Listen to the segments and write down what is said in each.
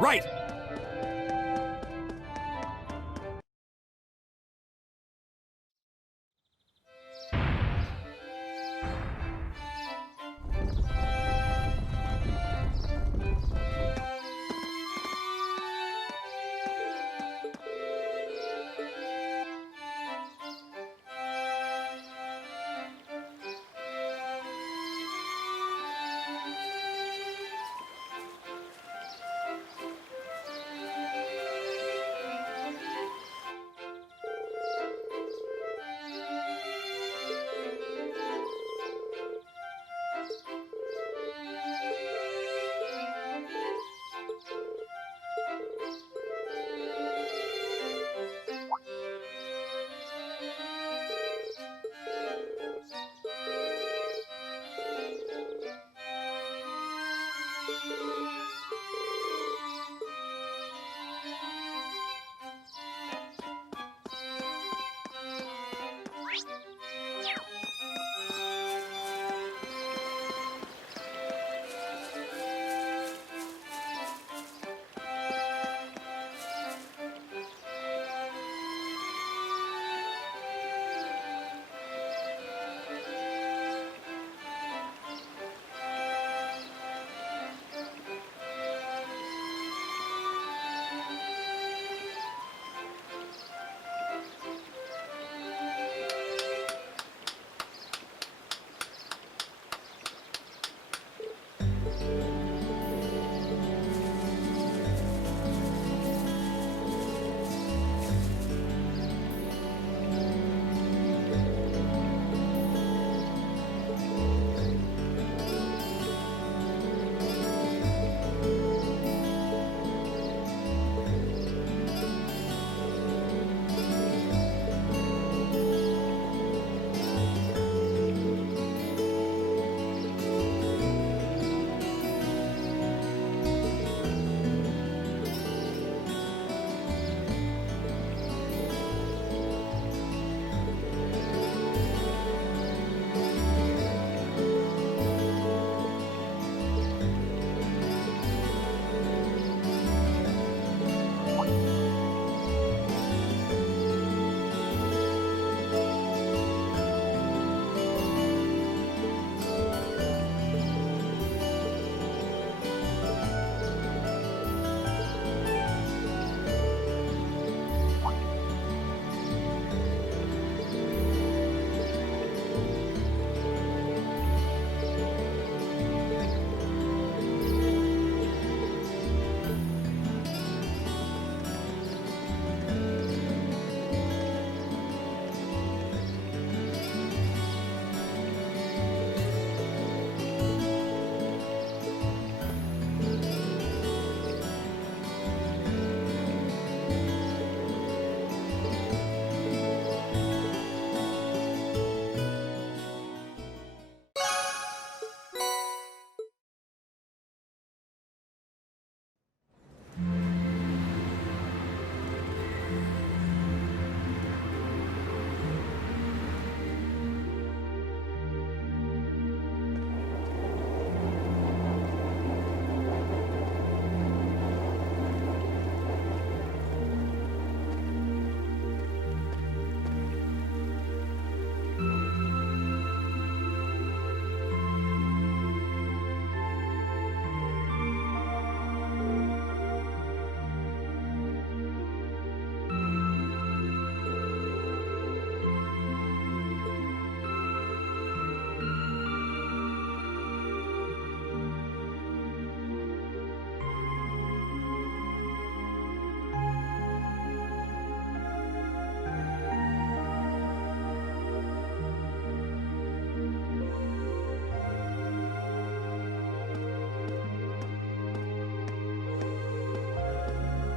Right!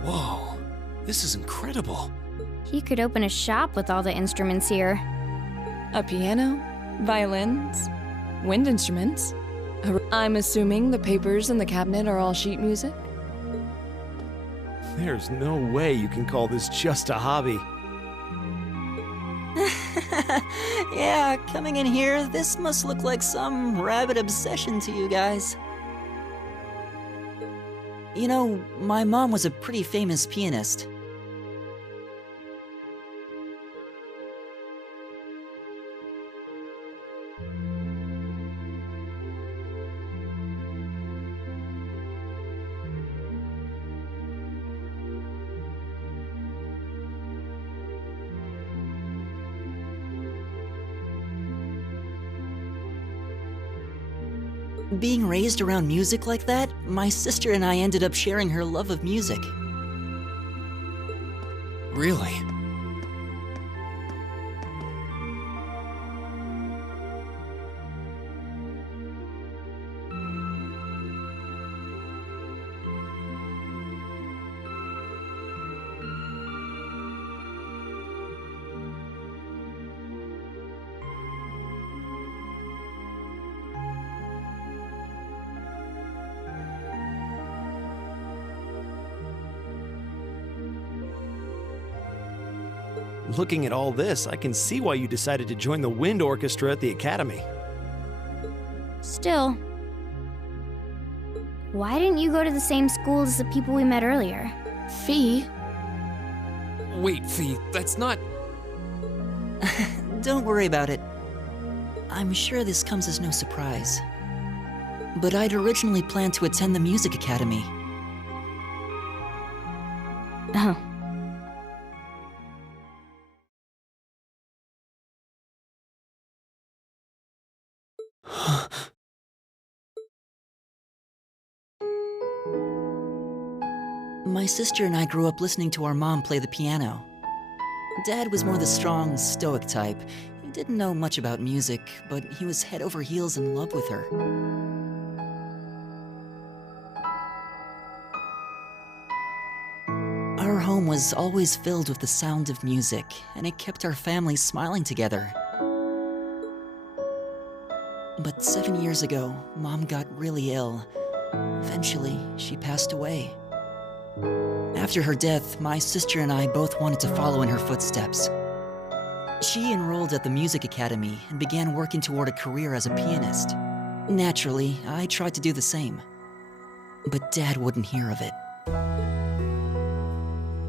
Whoa, this is incredible. He could open a shop with all the instruments here. A piano, violins, wind instruments. I'm assuming the papers in the cabinet are all sheet music? There's no way you can call this just a hobby. Yeah, coming in here, this must look like some rabid obsession to you guys. You know, my mom was a pretty famous pianist. Being raised around music like that, my sister and I ended up sharing her love of music. Really? Looking at all this, I can see why you decided to join the wind orchestra at the academy. Still, why didn't you go to the same school as the people we met earlier? Fee? Wait, Fee, that's not... Don't worry about it. I'm sure this comes as no surprise. But I'd originally planned to attend the music academy. Oh. My sister and I grew up listening to our mom play the piano. Dad was more the strong, stoic type. He didn't know much about music, but he was head over heels in love with her. Our home was always filled with the sound of music, and it kept our family smiling together. But 7 years ago, Mom got really ill. Eventually, she passed away. After her death, my sister and I both wanted to follow in her footsteps. She enrolled at the music academy and began working toward a career as a pianist. Naturally, I tried to do the same. But Dad wouldn't hear of it.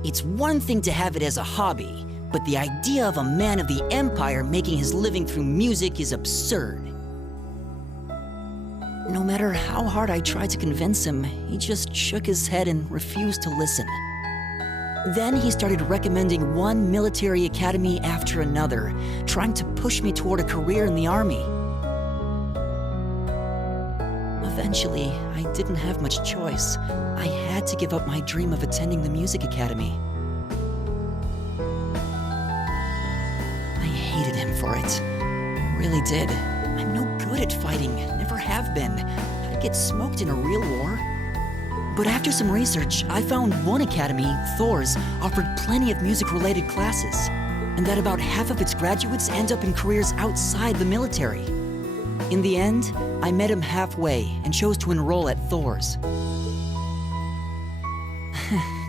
It's one thing to have it as a hobby, but the idea of a man of the Empire making his living through music is absurd. No matter how hard I tried to convince him, he just shook his head and refused to listen. Then he started recommending one military academy after another, trying to push me toward a career in the army. Eventually, I didn't have much choice. I had to give up my dream of attending the music academy. I hated him for it. I really did. I'm no good at fighting, never have been. I'd get smoked in a real war. But after some research, I found one academy, Thor's, offered plenty of music-related classes, and that about half of its graduates end up in careers outside the military. In the end, I met him halfway and chose to enroll at Thor's.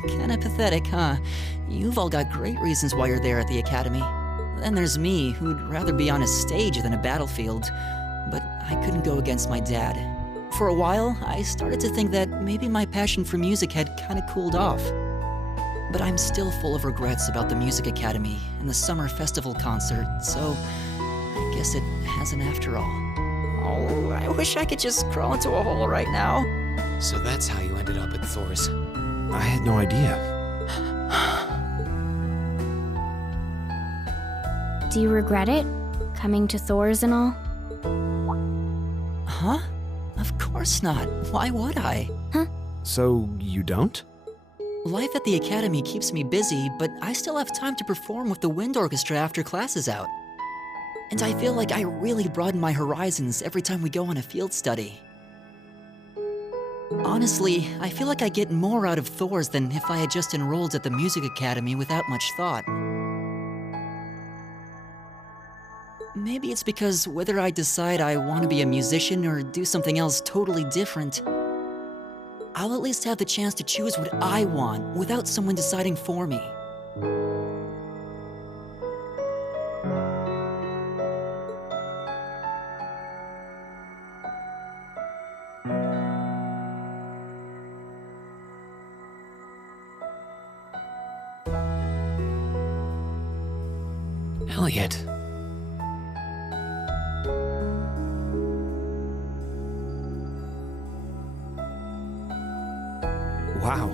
Kinda pathetic, huh? You've all got great reasons why you're there at the academy. Then there's me, who'd rather be on a stage than a battlefield. But I couldn't go against my dad. For a while, I started to think that maybe my passion for music had kinda cooled off. But I'm still full of regrets about the music academy and the summer festival concert, so I guess it hasn't after all. Oh, I wish I could just crawl into a hole right now. So that's how you ended up at Thor's. I had no idea. Do you regret it? Coming to Thor's and all? Huh? Of course not. Why would I? So you don't? Life at the academy keeps me busy, but I still have time to perform with the wind orchestra after class is out. And I feel like I really broaden my horizons every time we go on a field study. Honestly, I feel like I get more out of Thor's than if I had just enrolled at the music academy without much thought. Maybe it's because whether I decide I want to be a musician or do something else totally different, I'll at least have the chance to choose what I want without someone deciding for me. Elliot. Wow,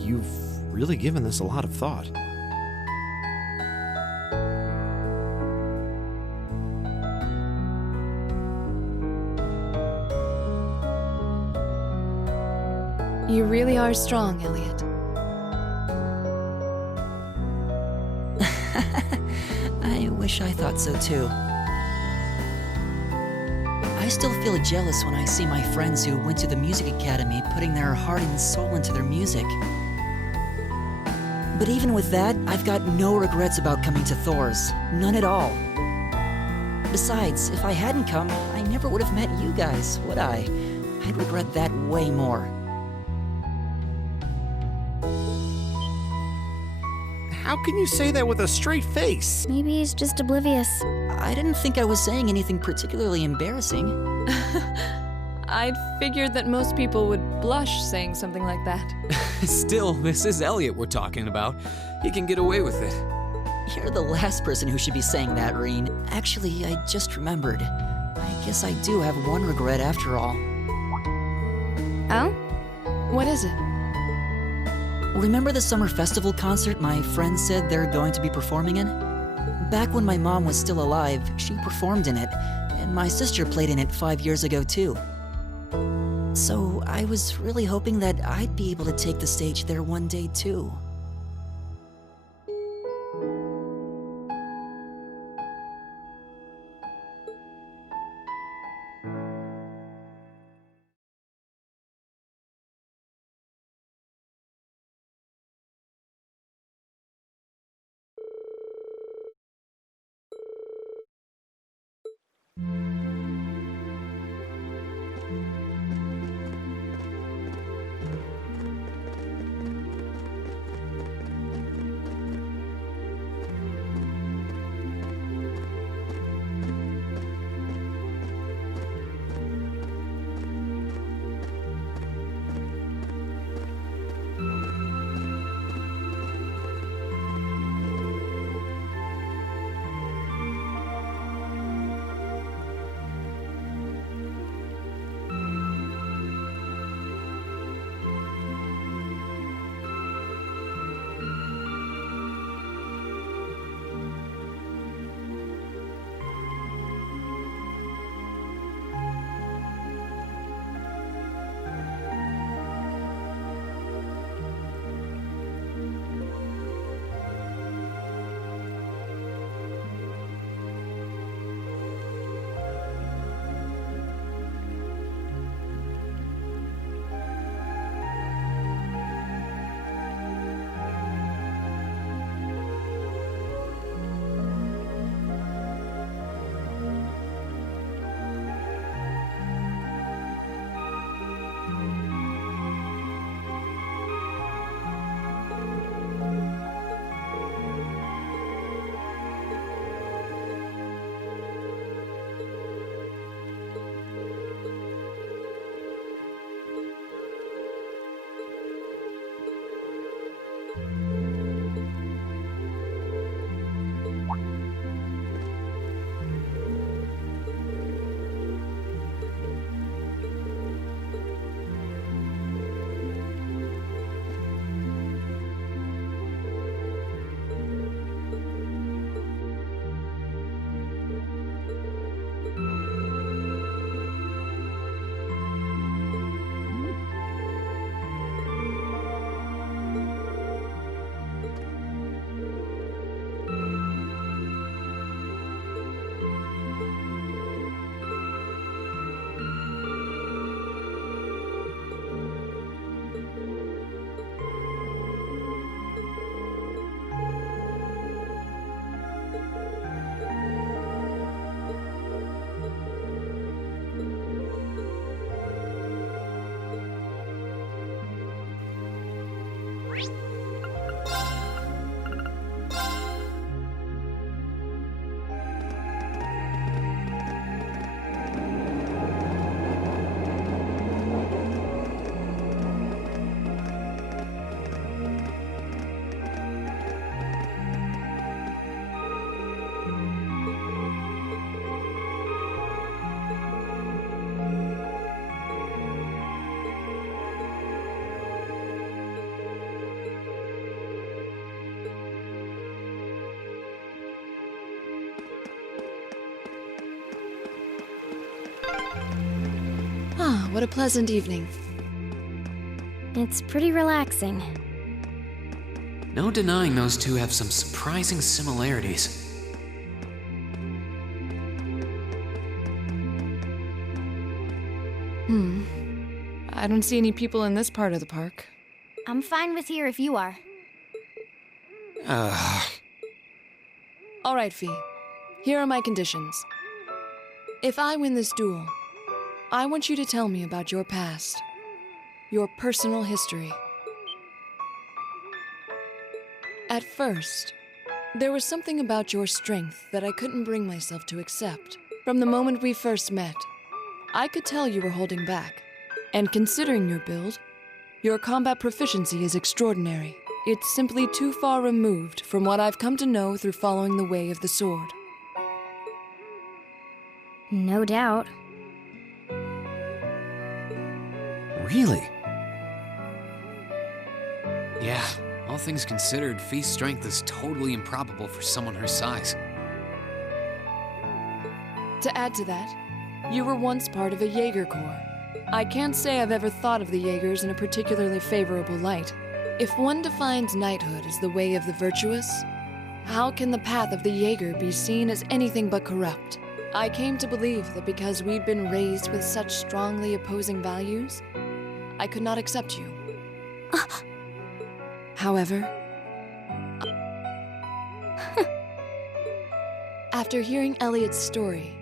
you've really given this a lot of thought. You really are strong, Elliot. I wish I thought so too. I still feel jealous when I see my friends who went to the music academy putting their heart and soul into their music. But even with that, I've got no regrets about coming to Thor's. None at all. Besides, if I hadn't come, I never would have met you guys, would I? I'd regret that way more. How can you say that with a straight face? Maybe he's just oblivious. I didn't think I was saying anything particularly embarrassing. I'd figured that most people would blush saying something like that. Still, this is Elliot we're talking about. He can get away with it. You're the last person who should be saying that, Reen. Actually, I just remembered. I guess I do have one regret after all. Oh? What is it? Remember the summer festival concert my friends said they're going to be performing in? Back when my mom was still alive, she performed in it, and my sister played in it 5 years ago too. So I was really hoping that I'd be able to take the stage there one day too. what a pleasant evening. It's pretty relaxing. No denying those two have some surprising similarities. I don't see any people in this part of the park. I'm fine with here if you are. All right, Fee. Here are my conditions. If I win this duel, I want you to tell me about your past, your personal history. At first, there was something about your strength that I couldn't bring myself to accept. From the moment we first met, I could tell you were holding back. And considering your build, your combat proficiency is extraordinary. It's simply too far removed from what I've come to know through following the way of the sword. No doubt. Really? Yeah, all things considered, Fee's strength is totally improbable for someone her size. To add to that, you were once part of a Jaeger Corps. I can't say I've ever thought of the Jaegers in a particularly favorable light. If one defines knighthood as the way of the virtuous, how can the path of the Jaeger be seen as anything but corrupt? I came to believe that because we'd been raised with such strongly opposing values, I could not accept you. However, after hearing Elliot's story,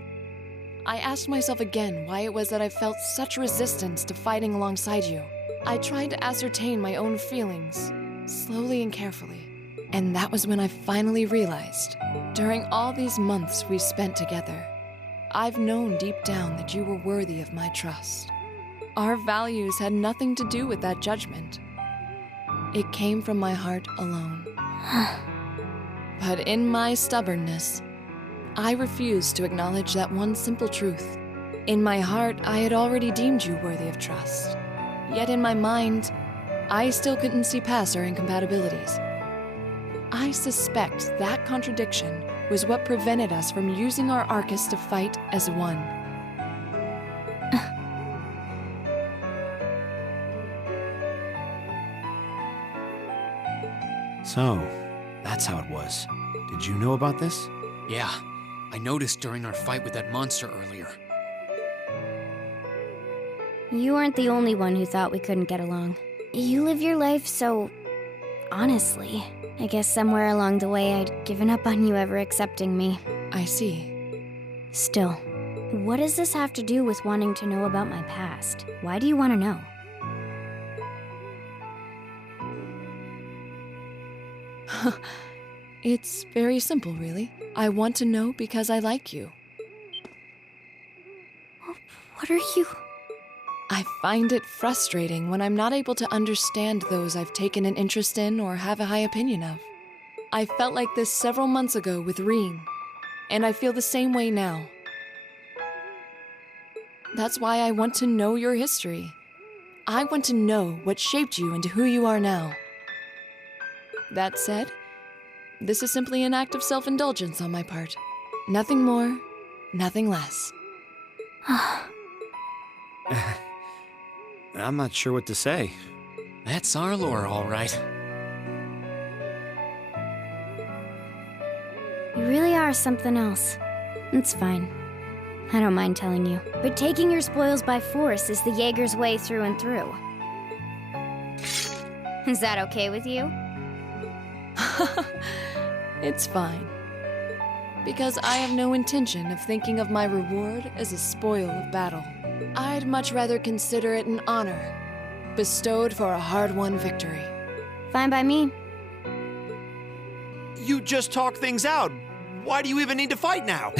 I asked myself again why it was that I felt such resistance to fighting alongside you. I tried to ascertain my own feelings, slowly and carefully. And that was when I finally realized, during all these months we spent together, I've known deep down that you were worthy of my trust. Our values had nothing to do with that judgment. It came from my heart alone. But in my stubbornness, I refused to acknowledge that one simple truth. In my heart, I had already deemed you worthy of trust. Yet in my mind, I still couldn't see past our incompatibilities. I suspect that contradiction was what prevented us from using our Arcus to fight as one. So, that's how it was. Did you know about this? Yeah, I noticed during our fight with that monster earlier. You aren't the only one who thought we couldn't get along. You live your life so... honestly. I guess somewhere along the way I'd given up on you ever accepting me. I see. Still, what does this have to do with wanting to know about my past? Why do you want to know? It's very simple, really. I want to know because I like you. What are you... I find it frustrating when I'm not able to understand those I've taken an interest in or have a high opinion of. I felt like this several months ago with Rean, and I feel the same way now. That's why I want to know your history. I want to know what shaped you into who you are now. That said, this is simply an act of self-indulgence on my part. Nothing more, nothing less. I'm not sure what to say. That's our lore, all right. You really are something else. It's fine. I don't mind telling you. But taking your spoils by force is the Jaeger's way through and through. Is that okay with you? It's fine. Because I have no intention of thinking of my reward as a spoil of battle. I'd much rather consider it an honor, bestowed for a hard-won victory. Fine by me. You just talk things out. Why do you even need to fight now?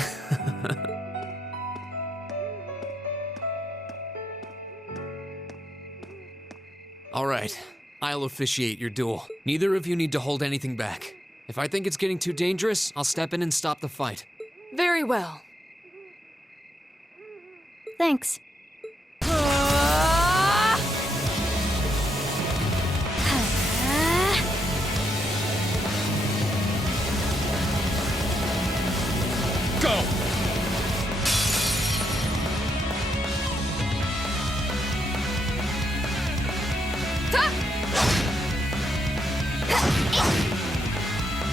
All right, I'll officiate your duel. Neither of you need to hold anything back. If I think it's getting too dangerous, I'll step in and stop the fight. Very well. Thanks. Go!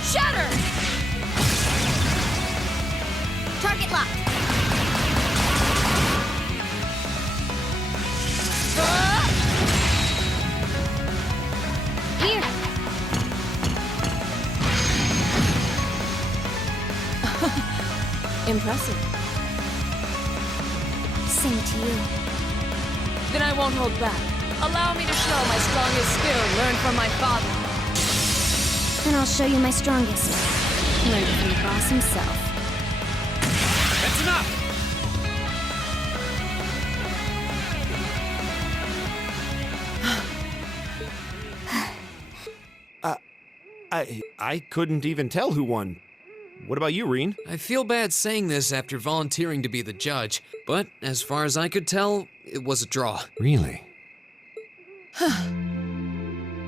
Shatter! Target locked. Here. Impressive. Same to you. Then I won't hold back. Allow me to show my strongest skill learned from my father. Then I'll show you my strongest. Learned from the boss himself. That's enough! I couldn't even tell who won. What about you, Reen? I feel bad saying this after volunteering to be the judge, but as far as I could tell, it was a draw. Really?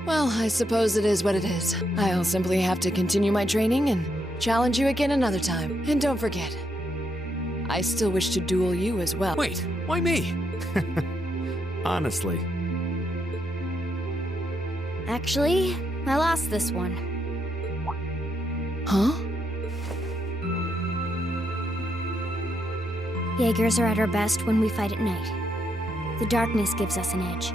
Well, I suppose it is what it is. I'll simply have to continue my training and challenge you again another time. And don't forget, I still wish to duel you as well. Wait, why me? Honestly. Actually, I lost this one. Huh? Jaegers are at our best when we fight at night. The darkness gives us an edge.